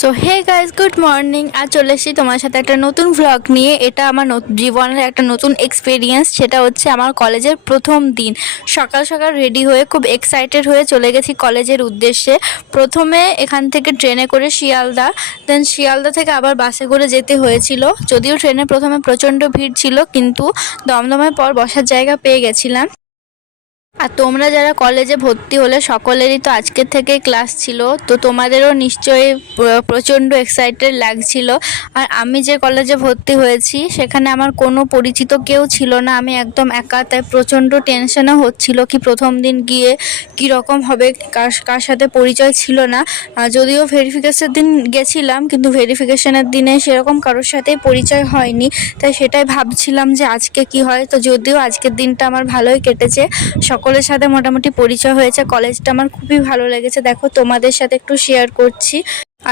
So hey guys, good morning. আজ চলে এসেছি তোমার সাথে একটা নতুন ভ্লগ নিয়ে। এটা আমার জীবনের একটা নতুন এক্সপিরিয়েন্স। সেটা হচ্ছে আমার কলেজের প্রথম দিন। সকাল সকাল রেডি হয়ে খুব এক্সাইটেড হয়ে চলে গেছি কলেজের উদ্দেশ্যে। প্রথমে এখান থেকে ট্রেনে করে শিয়ালদা, দেন শিয়ালদা থেকে আবার বাসে করে যেতে হয়েছিল। যদিও ট্রেনে প্রথমে প্রচণ্ড ভিড় ছিল, কিন্তু দমদমের পর বসার জায়গা পেয়ে গেছিলাম। আর তোমরা যারা কলেজে ভর্তি হলে সকলেরই তো আজকের থেকে ক্লাস ছিল, তো তোমাদেরও নিশ্চয়ই প্রচণ্ড এক্সাইটেড লাগছিল। আর আমি যে কলেজে ভর্তি হয়েছি সেখানে আমার কোনো পরিচিত কেউ ছিল না, আমি একদম একা। তাই প্রচণ্ড টেনশনও হচ্ছিল কি প্রথম দিন গিয়ে কীরকম হবে, কার সাথে পরিচয় ছিল না। যদিও ভেরিফিকেশনের দিন গেছিলাম, কিন্তু ভেরিফিকেশনের দিনে সেরকম কারোর সাথেই পরিচয় হয়নি। তাই সেটাই ভাবছিলাম যে আজকে কি হয়। তো যদিও আজকের দিনটা আমার ভালোই কেটেছে, সকলের সাথে মোটামুটি পরিচয় হয়েছে। কলেজটা আমার খুবই ভালো লেগেছে। দেখো, তোমাদের সাথে একটু শেয়ার করছি।